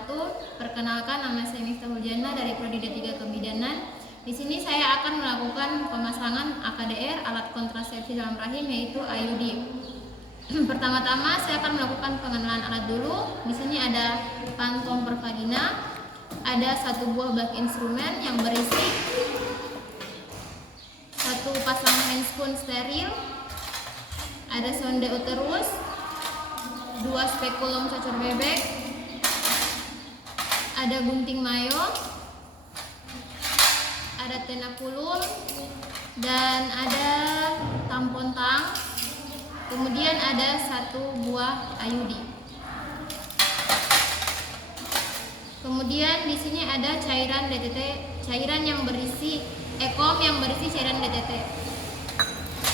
wabarakatuh. Perkenalkan, nama saya Miftahul Jannah dari Prodi D3 Kebidanan. Di sini saya akan melakukan pemasangan AKDR, alat kontrasepsi dalam rahim, yaitu IUD. Pertama-tama saya akan melakukan pengenalan alat dulu. Di sini ada kantong per vagina, ada satu buah bak instrumen yang berisi satu pasang handspoon steril, ada sonde uterus, 2 spekulum cocor bebek, ada gunting mayo, ada tenakulum, dan ada tampon tang. Kemudian ada satu buah IUD. Kemudian di sini ada cairan DTT, cairan yang berisi ekom yang berisi cairan DTT.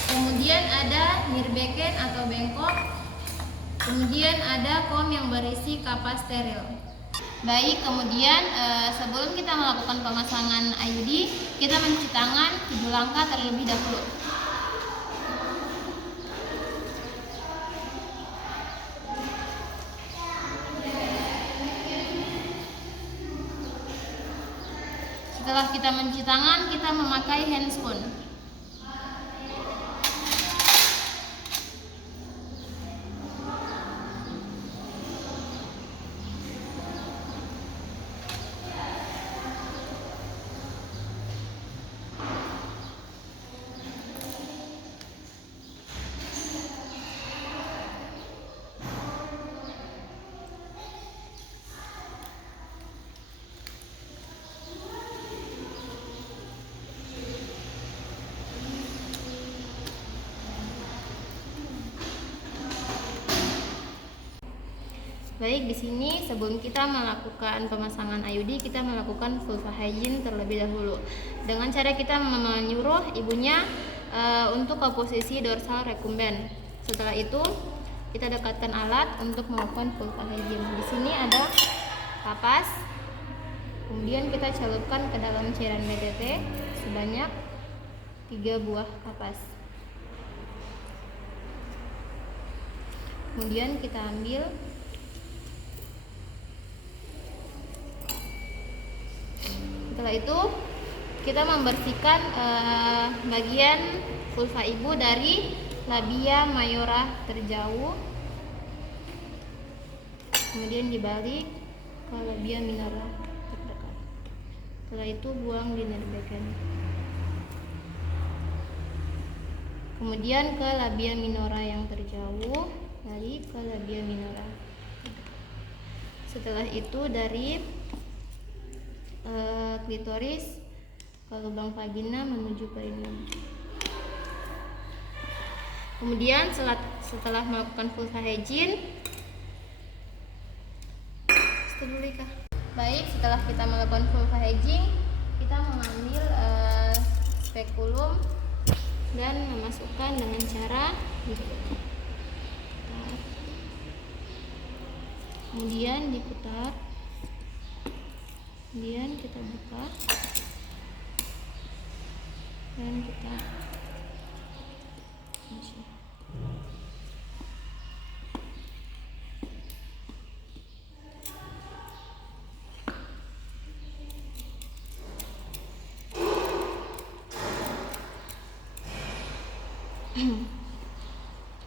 Kemudian ada nirbeken atau bengkok. Kemudian ada kom yang berisi kapas steril. Baik, kemudian sebelum kita melakukan pemasangan IUD, kita mencuci tangan 7 langkah terlebih dahulu. Setelah kita mencuci tangan, kita memakai handspoon. Baik, di sini sebelum kita melakukan pemasangan IUD, kita melakukan vulva hygiene terlebih dahulu. Dengan cara kita menyuruh ibunya untuk ke posisi dorsal recumbent. Setelah itu, kita dekatkan alat untuk melakukan vulva hygiene. Di sini ada kapas. Kemudian kita celupkan ke dalam cairan DTT sebanyak 3 buah kapas. Kemudian kita ambil Setelah itu kita membersihkan bagian vulva ibu dari labia mayora terjauh, kemudian dibalik ke labia minora terdekat. Setelah itu buang di nirbeken, kemudian ke labia minora yang terjauh, balik ke labia minora. Setelah itu dari klitoris ke lubang vagina menuju perineum. Kemudian setelah melakukan vulva hygiene, baik, setelah kita melakukan vulva hygiene, kita mengambil spekulum dan memasukkan dengan cara kemudian diputar. Kemudian kita buka dan kita isi.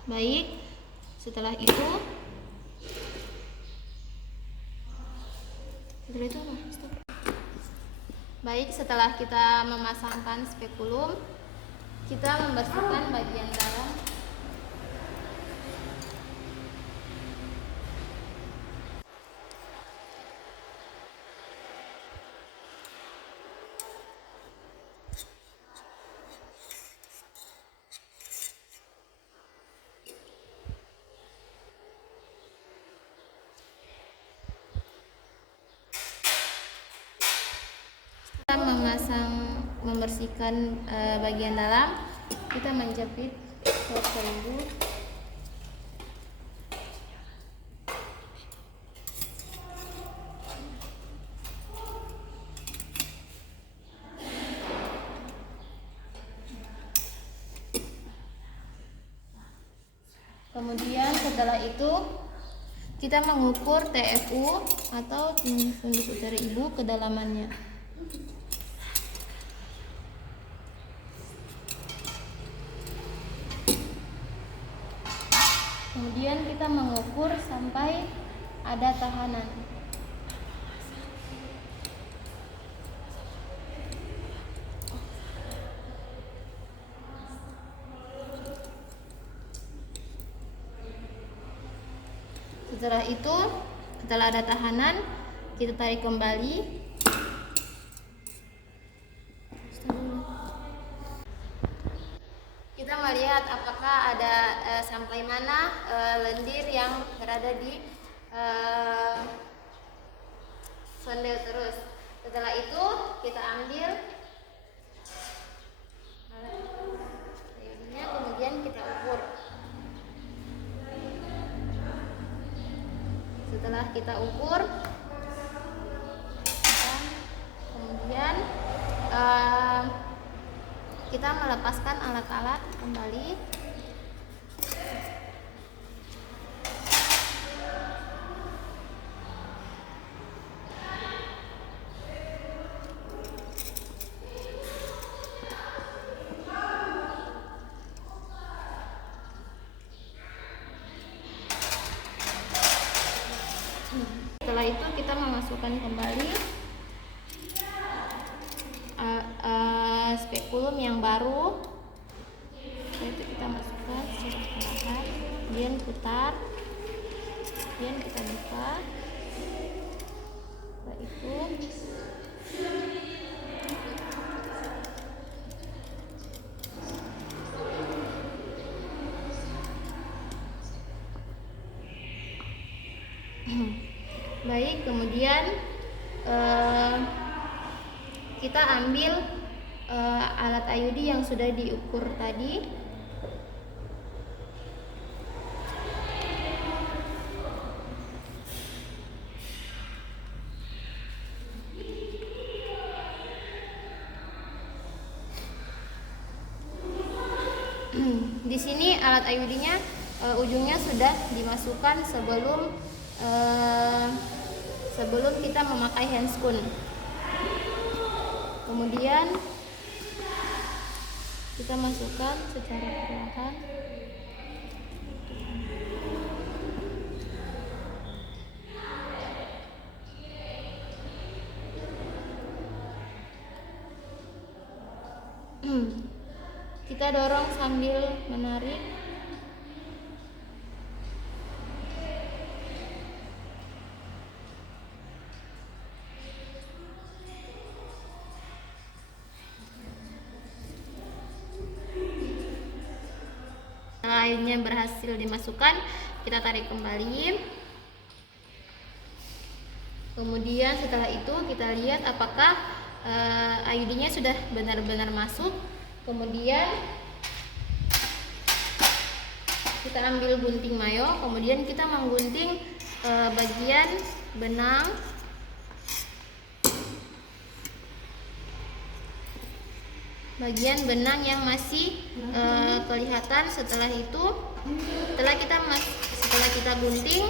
Baik, setelah itu apa? Stop. Baik, setelah kita memasangkan spekulum, kita membersihkan bagian dalam membersihkan bagian dalam, kita menjepit ke ibu. Kemudian setelah itu kita mengukur TFU atau fundus utara ibu kedalamannya. Kemudian kita mengukur sampai ada tahanan. Setelah itu, setelah ada tahanan, kita tarik kembali. Kita melihat apakah ada sampai mana lendir yang berada di sondel terus. Setelah itu kita ambil ayudinya, kemudian kita ukur. Setelah kita ukur, kemudian kita melepaskan alat-alat kembali. Setelah itu kita memasukkan kembali spekulum yang baru. Itu kita masukkan secara perlahan, kemudian putar, kemudian kita buka. Setelah itu baik, kemudian kita ambil alat IUD yang sudah diukur tadi. Di sini alat IUD-nya ujungnya sudah dimasukkan sebelum kita memakai handscoon. Kemudian kita masukkan secara perlahan. Kita dorong sambil menarik. Airnya berhasil dimasukkan, kita tarik kembali. Kemudian setelah itu kita lihat apakah IUD-nya sudah benar-benar masuk. Kemudian kita ambil gunting mayo, kemudian kita menggunting bagian benang yang masih kelihatan. Setelah itu, setelah kita gunting,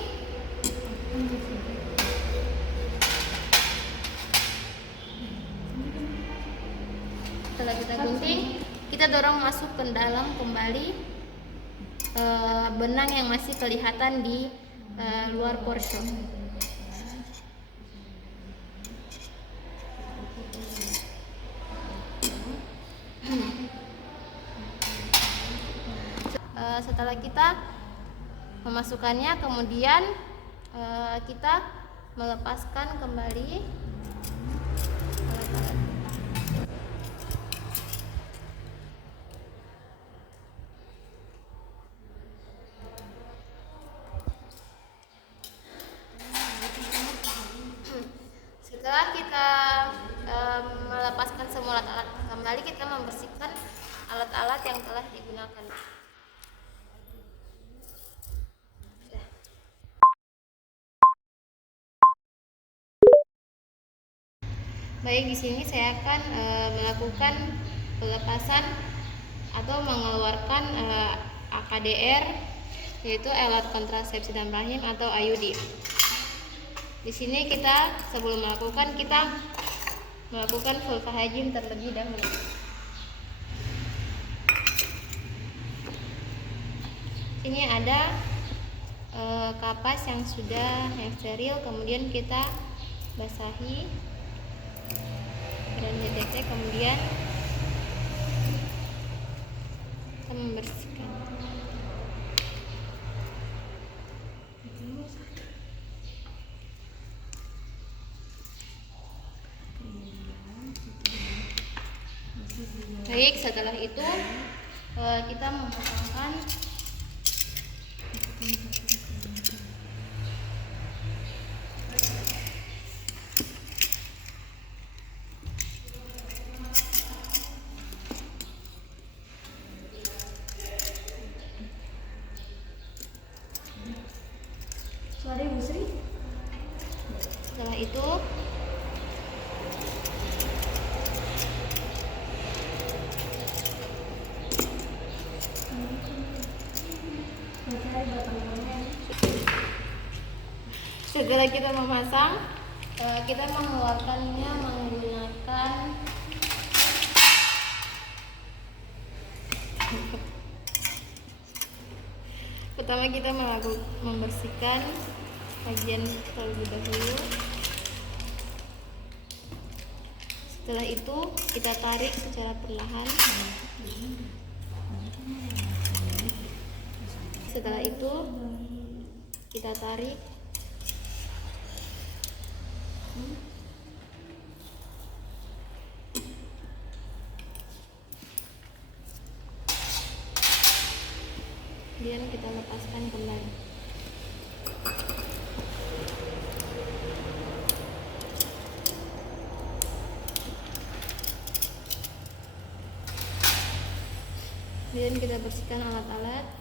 kita dorong masuk ke dalam kembali benang yang masih kelihatan di luar porsio. Setelah kita memasukkannya, kemudian kita melepaskan kembali alat-alat. Setelah kita melepaskan semua alat-alat kembali, kita membersihkan alat-alat yang telah digunakan. Baik, di sini saya akan melakukan pelepasan atau mengeluarkan AKDR yaitu alat kontrasepsi dalam rahim atau IUD. Di sini kita sebelum melakukan vulva hygiene terlebih dahulu. Ini ada kapas yang sudah steril, kemudian kita basahi dan detek, kemudian kita membersihkan. Baik, setelah itu kita memasangkan setelah itu setelah kita memasang, kita mengeluarkannya menggunakan pertama kita membersihkan bagian terlebih dahulu. Setelah itu kita tarik secara perlahan. Setelah itu kita tarik. Kemudian kita lepaskan kembali. Kemudian kita bersihkan alat-alat.